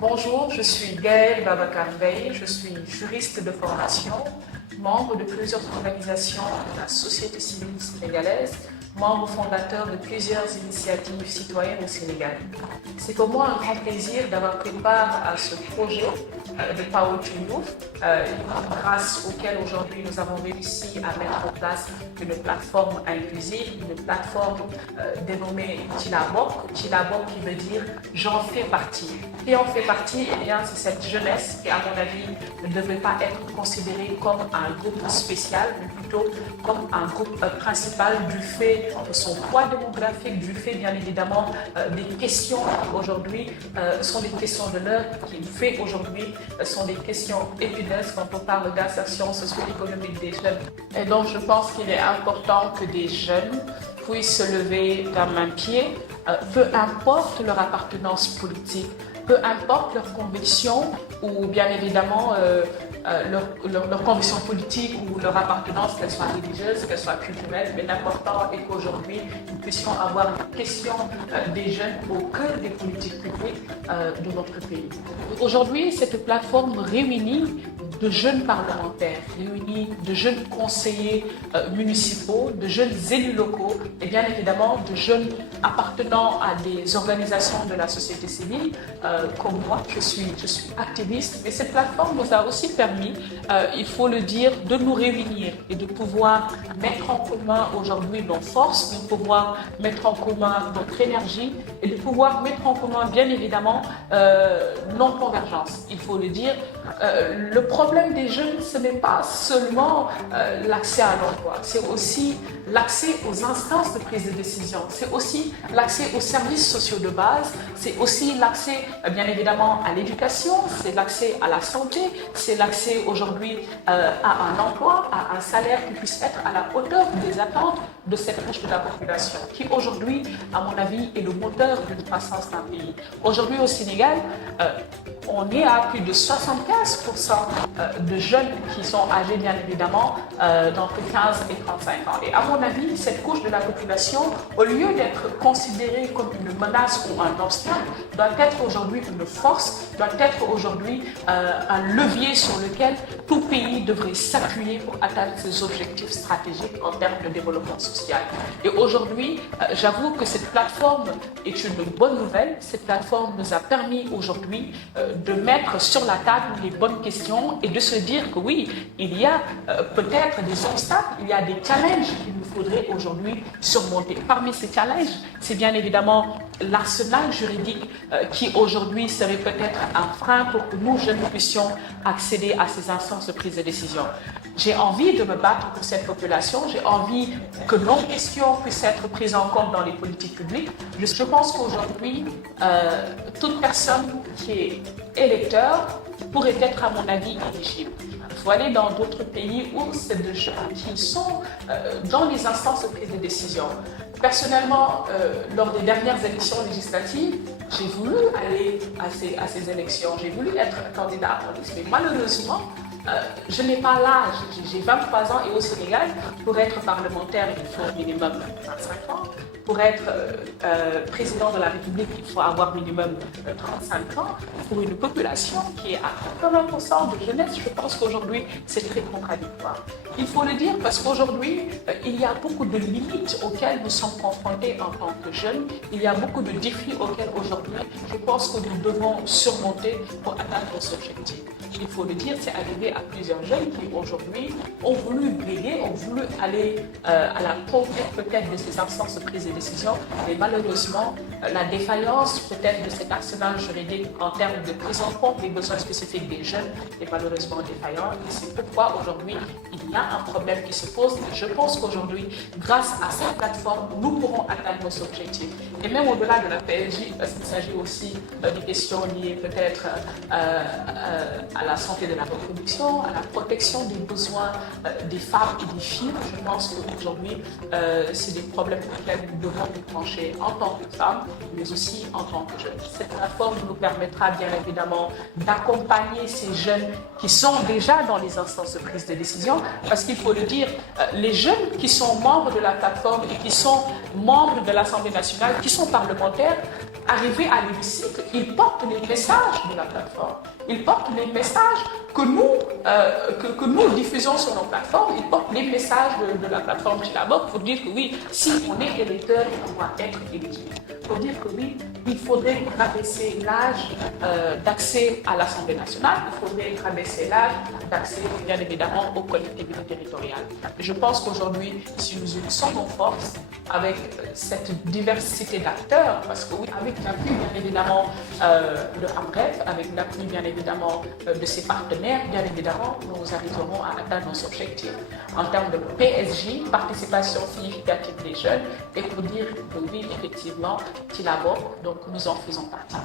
Bonjour, je suis Gaëlle Babacar-Veille, je suis juriste de formation, membre de plusieurs organisations de la société civile sénégalaise, membre fondateur de plusieurs initiatives citoyennes au Sénégal. C'est pour moi un grand plaisir d'avoir pris part à ce projet de Power to Youth, grâce auquel aujourd'hui nous avons réussi à mettre en place une plateforme inclusive, une plateforme dénommée Tilabok qui veut dire « j'en fais partie ». Et en fait partie, eh bien, c'est cette jeunesse qui, à mon avis, ne devrait pas être considérée comme un groupe spécial, mais plutôt comme un groupe principal du fait de son poids démographique, du fait, bien évidemment, des questions qui aujourd'hui sont des questions de l'heure, qui, du fait aujourd'hui, sont des questions épineuses quand on parle d'insertion socio-économique des jeunes. Et donc, je pense qu'il est important que des jeunes puissent se lever d'un même pied, peu importe leur appartenance politique, peu importe leur conviction ou bien évidemment leur conviction politique ou leur appartenance, qu'elle soit religieuse, qu'elle soit culturelle, mais l'important est qu'aujourd'hui nous puissions avoir une question des jeunes au cœur des politiques publiques de notre pays. Aujourd'hui, cette plateforme réunit de jeunes parlementaires, réunis de jeunes conseillers municipaux, de jeunes élus locaux et bien évidemment de jeunes appartenant à des organisations de la société civile comme moi. Je suis activiste, mais cette plateforme nous a aussi permis, il faut le dire, de nous réunir et de pouvoir mettre en commun aujourd'hui nos forces, de pouvoir mettre en commun notre énergie et de pouvoir mettre en commun bien évidemment nos convergences. Il faut le dire, le problème des jeunes, ce n'est pas seulement l'accès à l'emploi, c'est aussi l'accès aux instances de prise de décision, c'est aussi l'accès aux services sociaux de base, c'est aussi l'accès bien évidemment à l'éducation, c'est l'accès à la santé, c'est l'accès aujourd'hui à un emploi, à un salaire qui puisse être à la hauteur des attentes de cette couche de la population, qui aujourd'hui, à mon avis, est le moteur de la croissance d'un pays. Aujourd'hui au Sénégal, on est à plus de 75% de jeunes qui sont âgés, bien évidemment, d'entre 15 et 35 ans. Et à mon avis, cette couche de la population, au lieu d'être considérée comme une menace ou un obstacle, doit être aujourd'hui une force, doit être aujourd'hui un levier sur lequel tout pays devrait s'appuyer pour atteindre ses objectifs stratégiques en termes de développement social. Et aujourd'hui, j'avoue que cette plateforme est une bonne nouvelle. Cette plateforme nous a permis aujourd'hui de mettre sur la table les bonnes questions et de se dire que oui, il y a peut-être des obstacles, il y a des challenges qu'il nous faudrait aujourd'hui surmonter. Parmi ces challenges, c'est bien évidemment l'arsenal juridique qui aujourd'hui serait peut-être un frein pour que nous, jeunes, puissions accéder à ces instances de prise de décision. J'ai envie de me battre pour cette population, j'ai envie que nos questions puissent être prises en compte dans les politiques publiques. Je pense qu'aujourd'hui, toute personne qui est électeur pourrait être, à mon avis, éligible. Il faut aller dans d'autres pays où c'est des gens qui sont dans les instances de prise de décision. Personnellement, lors des dernières élections législatives, j'ai voulu aller à ces élections, j'ai voulu être candidat à police, mais malheureusement, je n'ai pas l'âge, j'ai 23 ans et au Sénégal, pour être parlementaire, il faut au minimum 25 ans. Pour être président de la République, il faut avoir minimum 35 ans. Pour une population qui est à 80% de jeunesse, je pense qu'aujourd'hui, c'est très contradictoire. Il faut le dire parce qu'aujourd'hui, il y a beaucoup de limites auxquelles nous sommes confrontés en tant que jeunes. Il y a beaucoup de défis auxquels aujourd'hui, je pense que nous devons surmonter pour atteindre nos objectifs. Il faut le dire, c'est arrivé à plusieurs jeunes qui aujourd'hui ont voulu briller, ont voulu aller à la conquête peut-être de ces instances de prise de décision, mais malheureusement, la défaillance peut-être de cet arsenal juridique en termes de prise en compte des besoins spécifiques des jeunes est malheureusement défaillant. Et c'est pourquoi aujourd'hui, il y a un problème qui se pose. Et je pense qu'aujourd'hui, grâce à cette plateforme, nous pourrons atteindre nos objectifs. Et même au-delà de la PLJ, parce qu'il s'agit aussi des questions liées peut-être à la santé de la reproduction, l'éducation, à la protection des besoins des femmes et des filles. Je pense qu'aujourd'hui, c'est des problèmes auxquels nous devons nous pencher en tant que femmes, mais aussi en tant que jeunes. Cette plateforme nous permettra bien évidemment d'accompagner ces jeunes qui sont déjà dans les instances de prise de décision, parce qu'il faut le dire, les jeunes qui sont membres de la plateforme et qui sont membres de l'Assemblée nationale, qui sont parlementaires, arrivés à l'hémicycle, ils portent les messages de la plateforme. Ils portent les messages que nous diffusons sur nos plateformes. Ils portent les messages de la plateforme Chilabok pour dire que oui, si on est électeur, on doit être éligible. Pour dire que oui, il faudrait rabaisser l'âge d'accès à l'Assemblée nationale, il faudrait rabaisser l'âge d'accès, bien évidemment, aux collectivités territoriales. Je pense qu'aujourd'hui, si nous unissons nos forces avec cette diversité d'acteurs, parce que oui, avec l'appui, bien évidemment, de AMREF, avec l'appui, bien évidemment, de ses partenaires, bien évidemment, nous arriverons à atteindre nos objectifs en termes de PSG, participation significative des jeunes, et pour dire que oui, effectivement, Chilabok, donc nous en faisons partie.